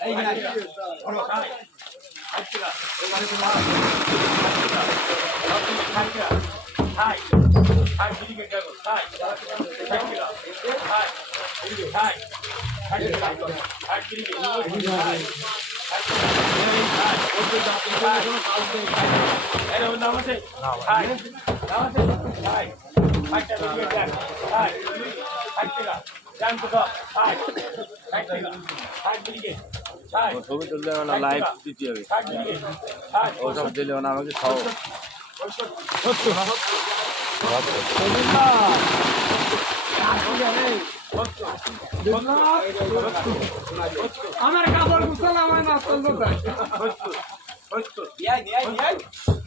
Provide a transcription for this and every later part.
はい。ছবি তুললে মানে লাইভ দিতে হবে। ওসব দিলে মানে আমাকে খাও। আমার কাপড় গুছালাম না চলবে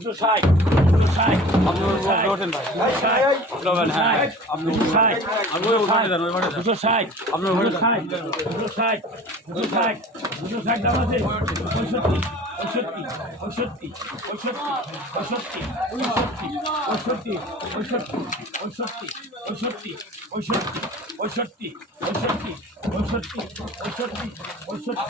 দুশো ষাট দুশো ষাট দুশো ষাট দুশো ষাট দুশো ষাট দুশো ষাট দাম আছে পঁয়ষট্টি পঁয়ষট্টি পঁয়ষট্টি পঁয়ষট্টি পঁয়ষট্টি পঁয়ষট্টি পঁয়ষট্টি পঁয়ষট্টি পঁয়ষট্টি পঁয়ষট্টি পঁয়ষট্টি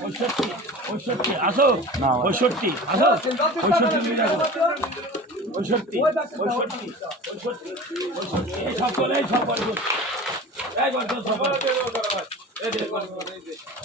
পঁয়ষট্টি পঁয়ষট্টি আসো পঁয়ষট্টি আসো পঁয়ষট্টি নিয়ে যাব পঁয়ষট্টি পঁয়ষট্টি পঁয়ষট্টি পঁয়ষট্টি এই সকল সকল